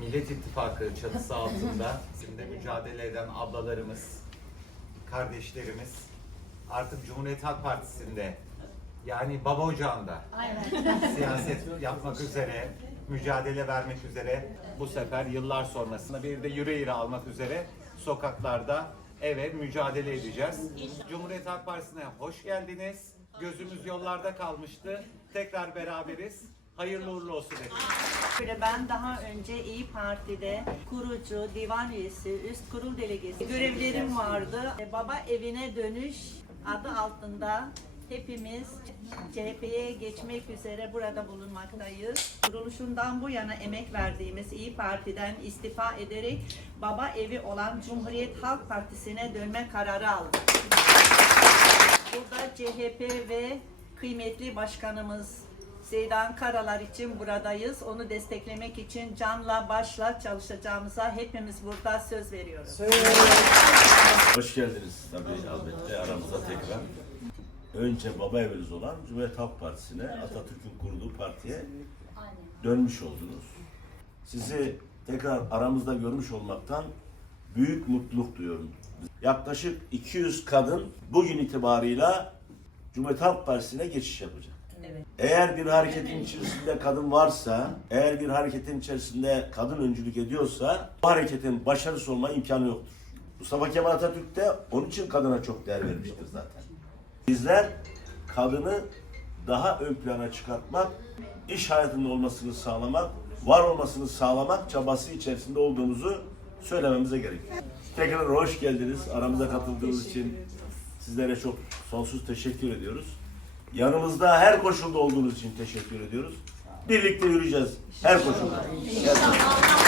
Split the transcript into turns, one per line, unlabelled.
Millet İttifakı çatısı altında şimdi mücadele eden ablalarımız, kardeşlerimiz artık Cumhuriyet Halk Partisi'nde yani baba ocağında siyaset yapmak üzere, mücadele vermek üzere bu sefer yıllar sonrasında bir de yüreğiri almak üzere sokaklarda evet mücadele edeceğiz. Cumhuriyet Halk Partisi'ne hoş geldiniz. Gözümüz yollarda kalmıştı. Tekrar beraberiz. Hayırlı uğurlu olsun.
Böyle Ben daha önce İyi Parti'de kurucu, divan üyesi, üst kurul delegesi görevlerim vardı. E, Baba evine dönüş adı altında hepimiz CHP'ye geçmek üzere burada bulunmaktayız. Kuruluşundan bu yana emek verdiğimiz İyi Parti'den istifa ederek baba evi olan Cumhuriyet Halk Partisi'ne dönme kararı aldık. Burada CHP ve kıymetli başkanımız Zeydan Karalar için buradayız. Onu desteklemek için canla başla çalışacağımıza hepimiz burada söz veriyoruz.
Hoş geldiniz tabii elbette aramıza tekrar. Önce baba eviniz olan Cumhuriyet Halk Partisi'ne, Atatürk'ün kurduğu partiye dönmüş oldunuz. Sizi tekrar aramızda görmüş olmaktan büyük mutluluk duyuyorum. Yaklaşık 200 kadın bugün itibarıyla Cumhuriyet Halk Partisi'ne geçiş yapacak. Eğer bir hareketin içerisinde kadın varsa, eğer bir hareketin içerisinde kadın öncülük ediyorsa, bu hareketin başarısı olma imkanı yoktur. Mustafa Kemal Atatürk de onun için kadına çok değer vermiştir zaten. Bizler kadını daha ön plana çıkartmak, iş hayatında olmasını sağlamak, var olmasını sağlamak çabası içerisinde olduğumuzu söylememize gerekiyor. Tekrar hoş geldiniz. Aramıza katıldığınız için sizlere çok sonsuz teşekkür ediyoruz. Yanımızda her koşulda olduğunuz için teşekkür ediyoruz. Birlikte yürüyeceğiz her koşulda. Gerçekten.